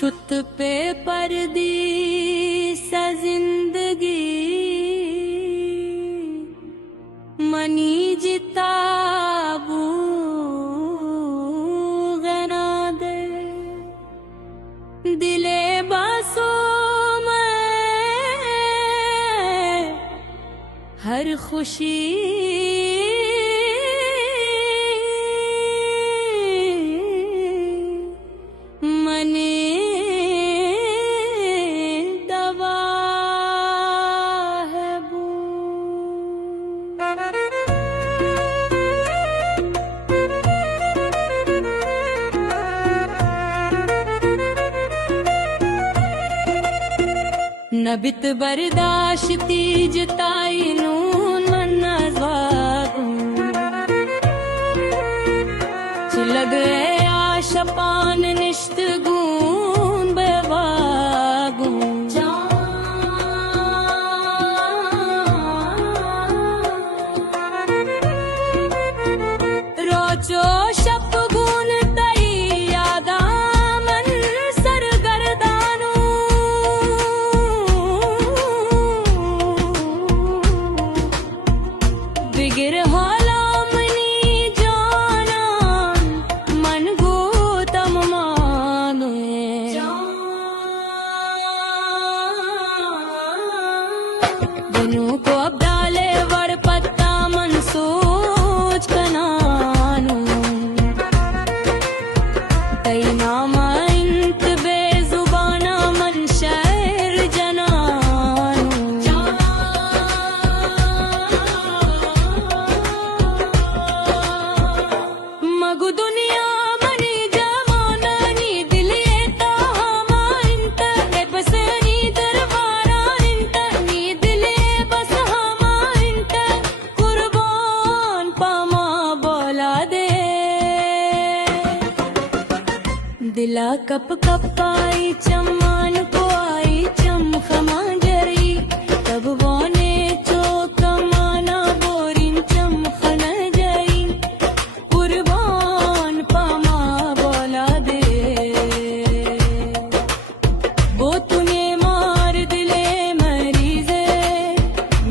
शुत पे परदी सा जिंदगी मनी जिताबू गना दे दिले बासो में हर खुशी नबित बर्दाश्ती जताई नून मन नज़वागू चिलगे आशपान निश्त गून बेवागू रोचो शप गून तई यादा बिगिर हालामनी जानान मन गोतम माने बनू को अब डाले वड़ पत्ता मन सोच कनानू तई नामा इंत बेजुबाना मन शहर जनानू मगु दुनिया मनी जमाना नी दिलिए तामा इंत ए बस नी दरबारा इंत नी दिलिए बस हमा इंत कुर्बान पामा बोला दे दिला कप कप आई चम्मान को आई चम खमा जरी तब बोने चोक माना बोरिन चम खन जरी कुर्बान पामा बोला दे वो तूने मार दिले मरीजे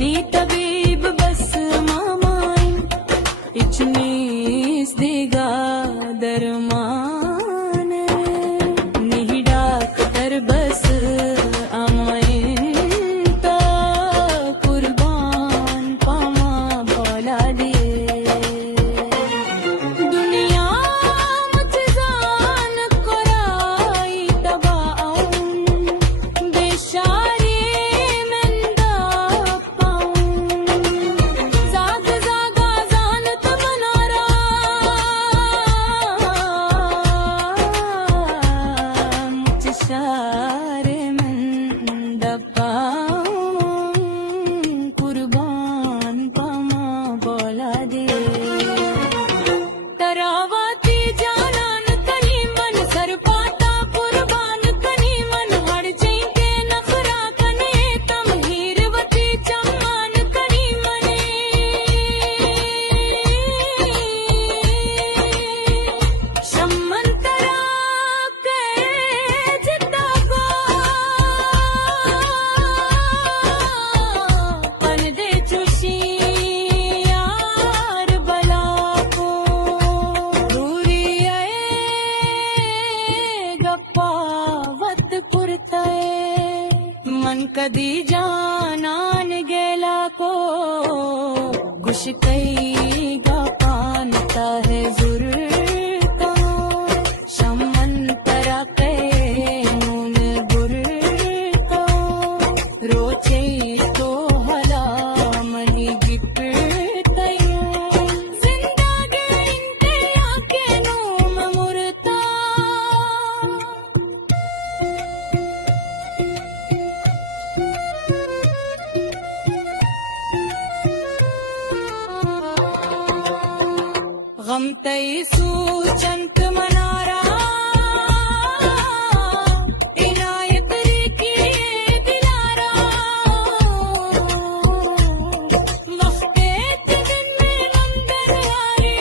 नी तबीब बस मामाई इचनी दिगा दरमान नहीं डाक्टर बस अमाइंता कुर्बान पामा बोला दे दुनिया मुझे जान कोराई तबाऊं बेशारी मंदा पाऊं जाग जागा जान तमनारा मुझे शारे मंदा पाऊं कुर्बान पामा बोला दे तरावाती जानान कनी मन सर पाता कुर्बान कनी मन हड़ जई के नखरा कने तम हीरवती चम्मान कनी मने शम्मंतरा के जिता को पन दे चुशी यार बला को दूरी आए गप्पावत पुरताए मन कदी जानान गेला को खुश कई गा पानता है जुर को शमंतरा के नून बुर को रोचे तो हला मनी गिपतयो जिंदगी इनके आके नूम मुरता गम तई सूचंत मनारा इनायत की दिलारा वक्ते दिन में नंदन हारे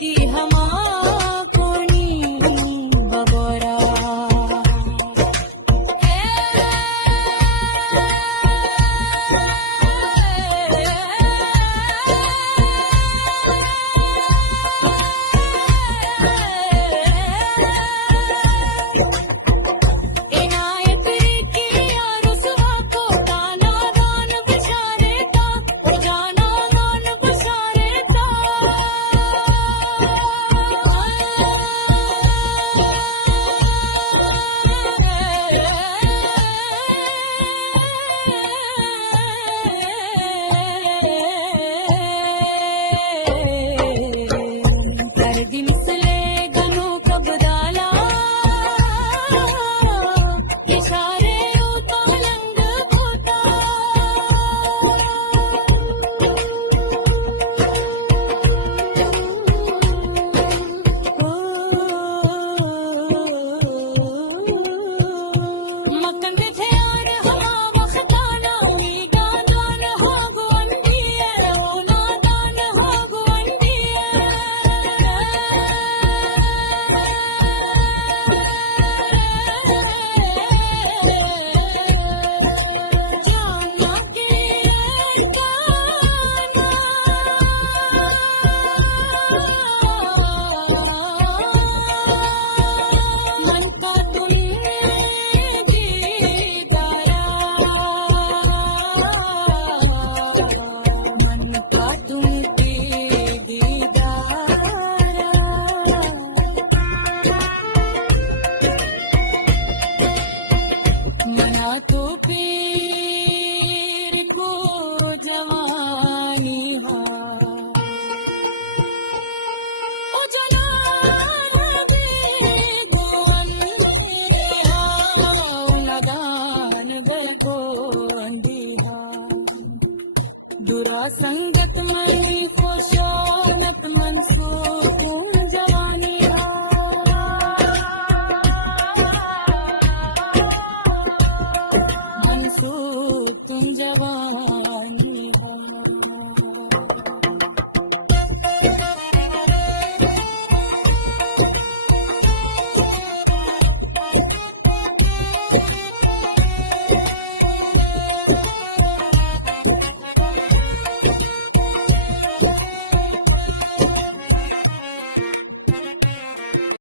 की हमा कोनी बबो गए को अंधिया दुरा संगत में खुशानत मंसूर जवानी मंसूर तुम जवानी हो